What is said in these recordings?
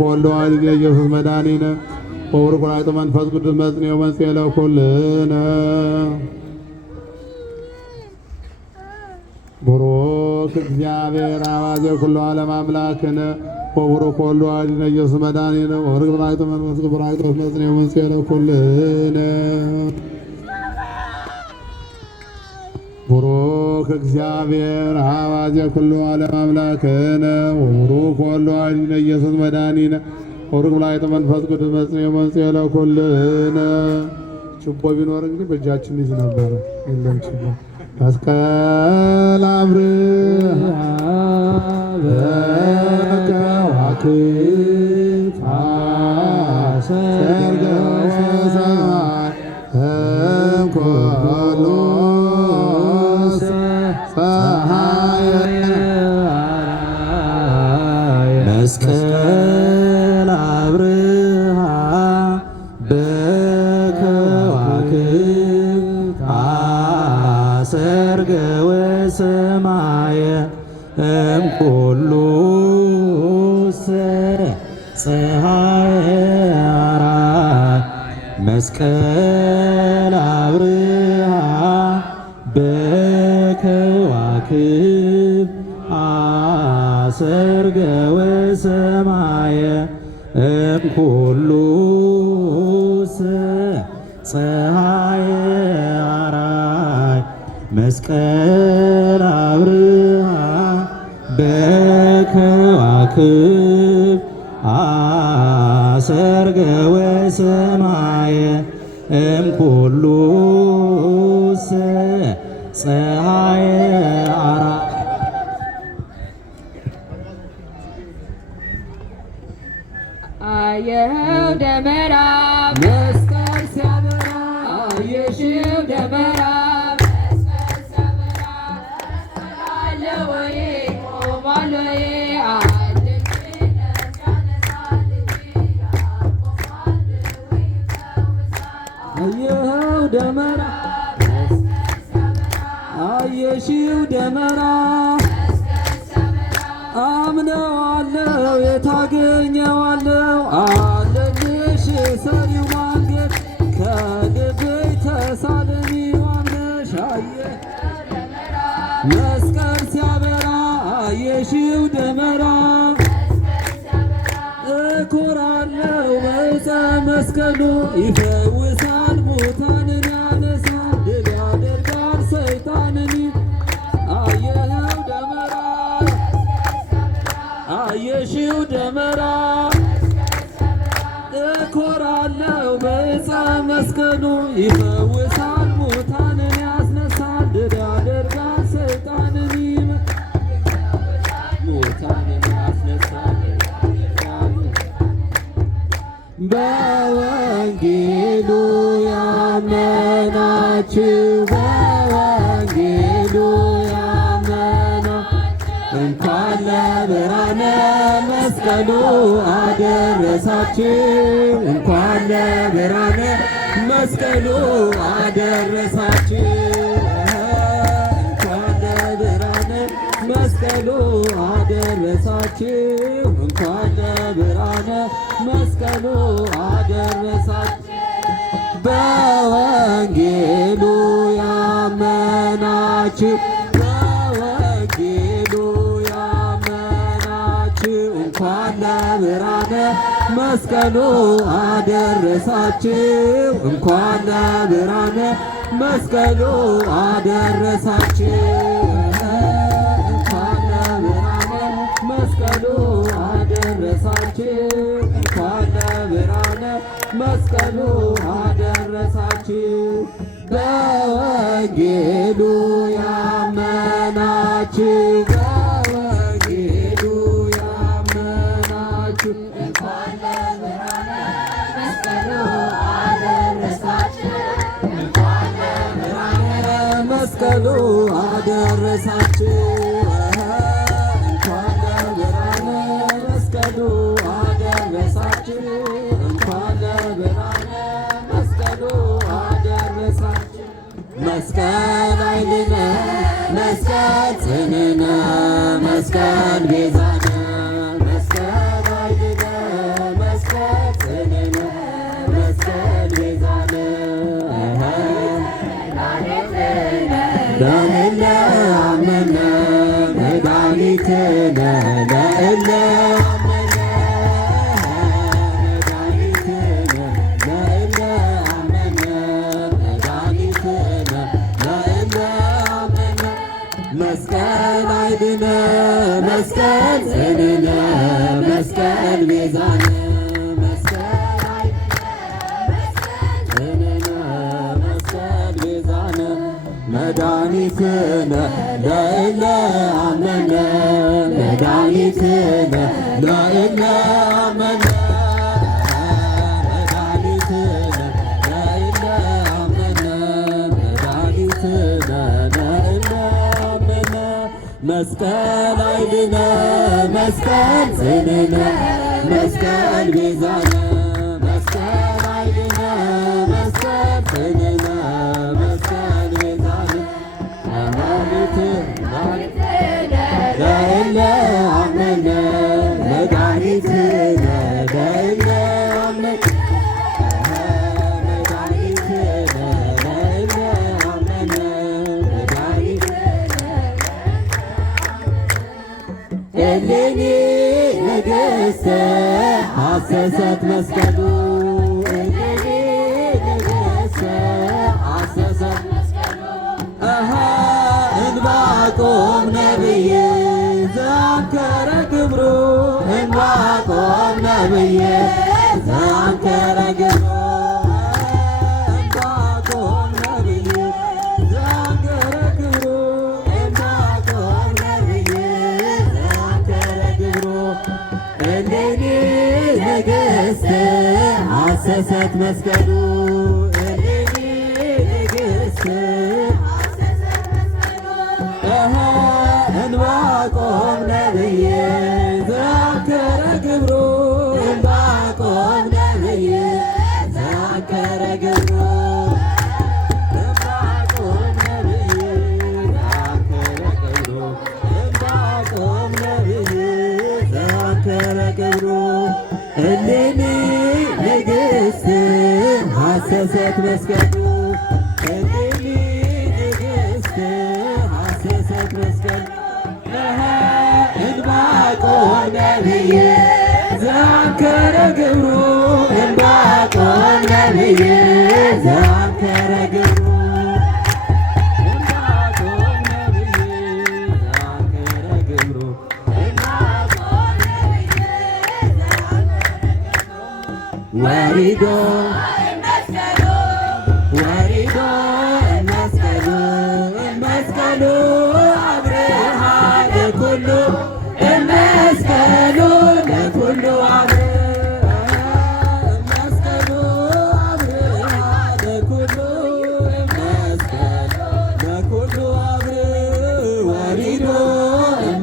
ወልድ ዋሕድ ኢየሱስ መድኃኒነ ወቡሩክ ወላዲተ መንፈስ ቅዱስ መጽንዕ ወመንጽሔ ለኩልነ ቡሩክ እግዚአብሔር አባዜ ኩሉ ዓለም አምላክነ ወቡሩክ ወልድ ዋሕድ ኢየሱስ መድኃኒነ ወቡሩክ ወላዲተ መንፈስ ቅዱስ መጽንዕ ወመንጽሔ ለኩልነ ቡሩክ እግዚአብሔር አባዜ ኩሉ ዓለም አምላክነ ወቡሩክ ወልድ ዋሕድ ኢየሱስ መድኃኒነ ወቡሩክ ወላዲተ መንፈስ ቅዱስ መጽንዕ ወመንጽሔ ለኩልነ። ችቦ ቢኖር እንግዲህ በእጃችን ይዝ ነበረ። የለም ችቦ መስቀል አብርሃ በከዋክብት አሰርገ ወሰማይ እምኩሉ ፀሐየ መስቀል አብርሃ በከዋክብት አሰርገ ወሰማየ እምኩሉ ፀሐየ አርአያ መስቀል አብርሃ በከዋክብት አሰርገ ወሰማየ እምኩሉ ፀሐየ አርአያ መስቀል አብርሃ በከዋክብት አሰርገ ወሰማየ እምኩሉ ፀሐየ አርአያ አየኸው ደመራ መስቀል ሲያበራ አየሽው ደመራ መስቀል ሲያበራ አለ ወይ ቆሟል ወይ አየኸው ደመራ አየሽው ደመራ አምነዋለው የታገኘዋለው አለልሽ ሰሪው ማንገድ ከልቤ ተሳለሚ ዋምነሽ መስቀል ሲያበራ አየሽው ደመራ እኮራለው በዕፀ መስቀሉ ይፈውሳል ሙታንን ያነሳል ድል ያደርጋል ሰይጣንን አየኸው ደመራ አየሽው ደመራ እኮራለው በዕፀ መስቀሉ ይፈውሳል ሙታንን ያስነሳል ድል ያደርጋል ሰይጣንን ሙታንን ያስነሳል በወንጌሉ ያመናችሁ በወንጌሉ ያመና እንኳን ለብርሃነ መስቀሉ አደረሳችሁ እንኳን ለብርሃነ መስቀሉ አደረሳችሁ እንኳን ለብርሃነ መስቀሉ አደረሳችሁ እንኳን ለብርሃነ መስቀሉ አደረሳችሁ በወንጌሉ ያመናችሁ በወንጌሉ ያመናችሁ እንኳን ለብርሃነ መስቀሉ አደረሳችሁ እንኳን ለብርሃነ መስቀሉ አደረሳችሁ እንኳን ለብርሃነ መስቀሉ አደረሳችሁ እንኳን ለብርሃነ መስቀሉ አደረሳችሁ በወንጌሉ ያመናችሁ በወንጌሉ ያመናችሁ እንኳን ለብርሃነ መስቀሉ አደረሳችሁ እንኳን ለብርሃነ መስቀሉ አደረሳችሁ እንኳን ለብርሃነ መስቀሉ አደረሳችሁ እንኳን ለብርሃነ መስቀሉ አደረሳችሁ መስቀል ኃይልነ መስቀል ጽንዕነ መስቀል ቤዛነ መስቀል ኃይልነ ቤዛነ መስቀል አይደለ መስቀል ቤዛነ መድኃኒትነ ለእለ አመነ መድኃኒትነ ለእለ አመነ መድኃኒትነ ለእለ አመነ መድኃኒትነ ለእለ አመነ መስቀል ኃይልነ መስቀል ጽንዕነ መስቀል ቤዛነ መስቀል ኃይልነ መስቀል ጽንዕነ መስቀል ቤዛነ ለእለ አመነ መድኃኒትነ ለእለ አመነ መድኃኒትነ ለእለ አመነ እሌኒ ንግሥተ ሐሰሰት መስቀሉ እሌኒ ንግሥተ ሐሰሰት መስቀሉ እንባቆም ነብዬ ዘአንከረ ግብሩ እንባቆም ነብዬ ዘአንከረ ግብሩ እንባቆም ነብዬ ዘአንከረ ግብሩ እንባቆም ነብዬ ዘአንከረ ግብሩ እሌኒ ንግሥተ ሐሰሰት መስቀሉ እሌኒ ንግሥተ እንባቆም ነብዬ ዘአንከረ ግብሩ እንባቆም ነብዬ ዘአንከረ ግብሩ እንባቆም ነብዬ ዘአንከረ ግብሩ እንባቆም ነብዬ ዘአንከረ ግብሩ እሌኒ ንግሥት ሐሰሰት መስቀሉ እሌኒ ንግሥት ሐሰሰት መስቀሉ እንባቆም ነብዬ ዘአንከረ ግብሩ እንባቆም ነብዬ ዘአንከረ ግብሩ እንባቆም ነብዬ ዘአንከረ ግብሩ እንባቆም ነብዬ ወሪዶ ወሪዶ መስቀሉ መስቀሉ አብርሃ ለኩሉ መስቀሉ ለኩሉ መስቀሉ አብርሃ ለኩሉ መስቀሉ ለኩሉ ወሪዶ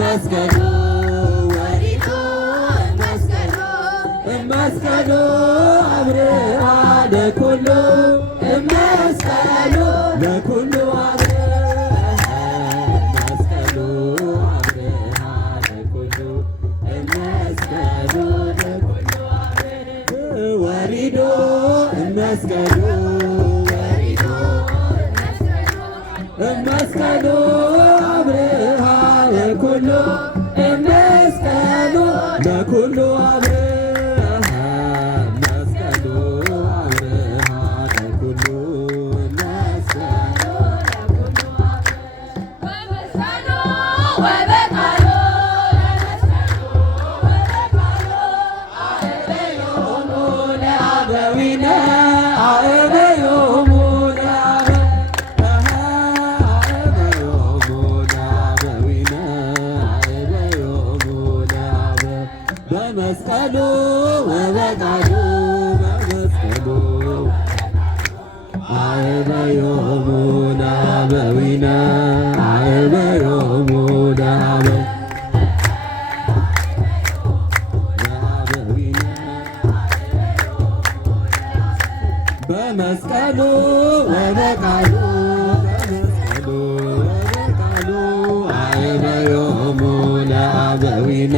መስቀሉ ወሪዶ መስቀሉ መስቀሉ አብርሃ ለኩሉ መስቀሉ ለኩሉ መስቀሉ አብርሃ ለኩሉ መስቀሉ ለኩሉ ወሪዶ መስቀሉ ወሪዶ መስቀሉ አብርሃ ለኩሉ መስቀሉ ለኩሉ በመስቀሉ ወበቃሉ በመስቀሉ አበዮሙ ለአበዊነ አበዮሙ ለአበዊነ በመስቀሉ ወበቃሉ በመስቀሉ ወበቃሉ አበዮሙ ለአበዊነ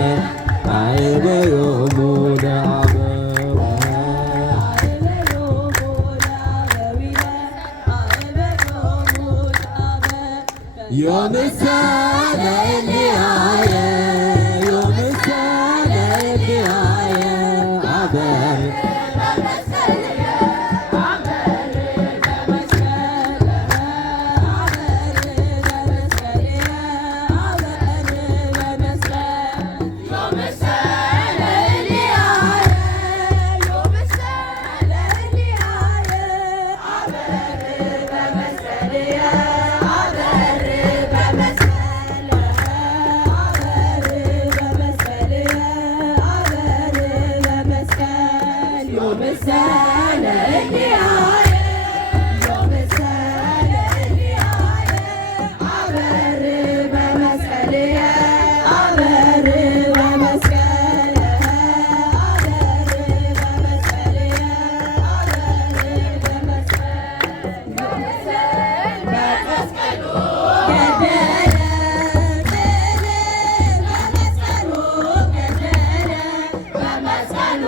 አበዮሙ ዮምሳሌ ሊአየ ዮምሳሌ ሊአየ አበር Yo me sale el día. ምሳሌ እንዲያየ ምሳሌ እንዲያየ አበር በመስቀልየ አበር በመስቀል አበር በመስቀልየ አበር በመስቀል በመስቀሉ ገደለ በመስቀሉ ገደለ በመስቀሉ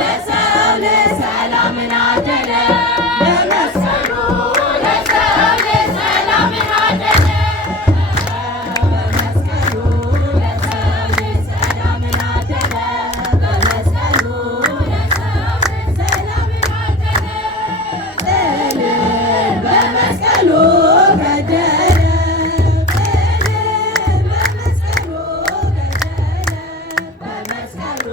ለሰው ለሰላምን አደለ በመስቀሉ ለሰው ለሰላምን አደለ በመስቀሉ ለሰው ለሰላምን አደለ በመስቀሉ ለሰው ለሰላምን አደለ በመስቀሉ ገደለ በመስቀሉ ገደለ በመስቀሉ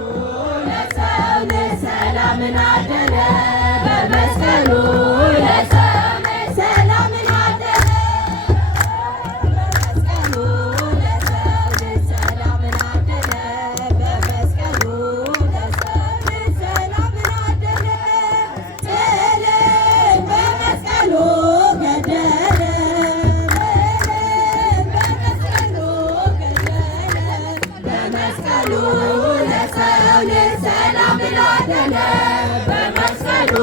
ለሰው ለሰላምን አደለ በመስቀሉ ለሰው ለሰላምን አደለ በመስቀሉ ለሰው ለሰላምን አደለ በመስቀሉ ለሰው ለሰላምን አደለ በመስቀሉ ገደለ በመስቀሉ ገደለ በመስቀሉ ለሰው ለሰላምን አደለ በመስቀሉ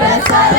ለሰው